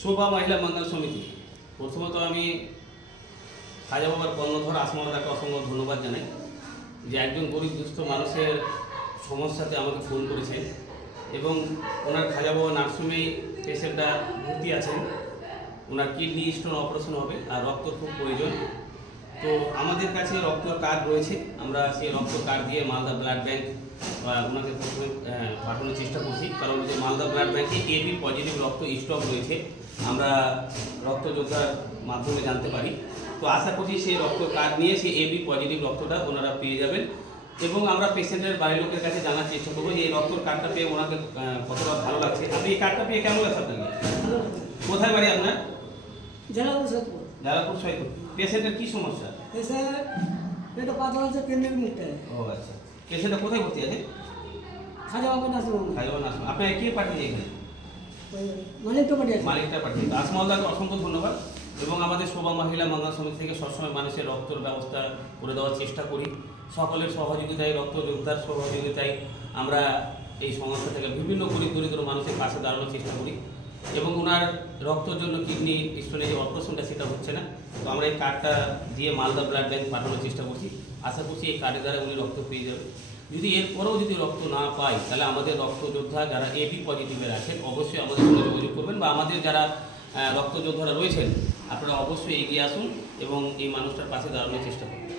শোভা মহিলা মঙ্গল সমিতি। প্রথমত আমি খাজা বাবার কর্ণধর আসমদাকে অসংখ্য ধন্যবাদ জানাই যে একজন গরিব দুস্থ মানুষের সমস্যাতে আমাকে ফোন করেছেন এবং ওনার খাজা বাবা নার্সিংহোমে পেশেন্টটা ভর্তি আছেন। ওনার কিডনি স্টোন অপারেশন হবে আর রক্ত খুব প্রয়োজন। তো আমাদের কাছে রক্ত কার্ড রয়েছে, আমরা সেই রক্ত কার্ড দিয়ে মালদা ব্লাড ব্যাংক ওনাকে প্রথমে পাঠানোর চেষ্টা করছি, কারণ যে মালদা ব্লাড ব্যাংকে এবি পজিটিভ রক্ত স্টক রয়েছে আমরা রক্ত যোদ্ধার মাধ্যমে জানতে পারি। তো আশা করছি সেই রক্ত কার্ড নিয়ে সেই এবি পজিটিভ রক্তটা ওনারা পেয়ে যাবেন এবং আমরা পেশেন্টের বাড়ির লোকের কাছে জানার চেষ্টা করবো যে এই রক্ত কার্ডটা পেয়ে ওনাকে কতটা ভালো লাগছে। আপনি এই কার্ডটা পেয়ে কেমন লাগছে আপনাকে? কোথায় বাড়ি আপনার? জালালপুর সৈয়দপুর। পেশেন্টের কি সমস্যা? ও আচ্ছা, পেশেন্টটা কোথায় ভর্তি আছে? খাজা বাবা নার্সিংহোম। আপনাকে কে পাঠিয়েছে এখানে? মালিকটা পাঠিয়েছে। আসমদাকে অসংখ্য ধন্যবাদ। এবং আমাদের শোভা মহিলা মঙ্গল সমিতি থেকে সবসময় মানুষের রক্তের ব্যবস্থা করে দেওয়ার চেষ্টা করি। সকলের সহযোগিতায়, রক্ত যোদ্ধার সহযোগিতায় আমরা এই সংস্থা থেকে বিভিন্ন গরিব দরিদ্র মানুষের পাশে দাঁড়ানোর চেষ্টা করি এবং ওনার রক্তের জন্য কিডনি স্টোনের যে অপারেশনটা সেটা হচ্ছে না। তো আমরা এই কার্ডটা দিয়ে মালদা ব্লাড ব্যাংক পাঠানোর চেষ্টা করছি। আশা করছি এই কার্ডের দ্বারা উনি রক্ত পেয়ে যাবেন। যদি এরপরেও যদি রক্ত না পাই তাহলে আমাদের রক্ত যোদ্ধা যারা এবি পজিটিভের আছেন অবশ্যই আমাদের সঙ্গে যোগাযোগ করবেন, বা আমাদের যারা রক্ত যোদ্ধারা রয়েছেন আপনারা অবশ্যই এগিয়ে আসুন এবং এই মানুষটার পাশে দাঁড়ানোর চেষ্টা করুন।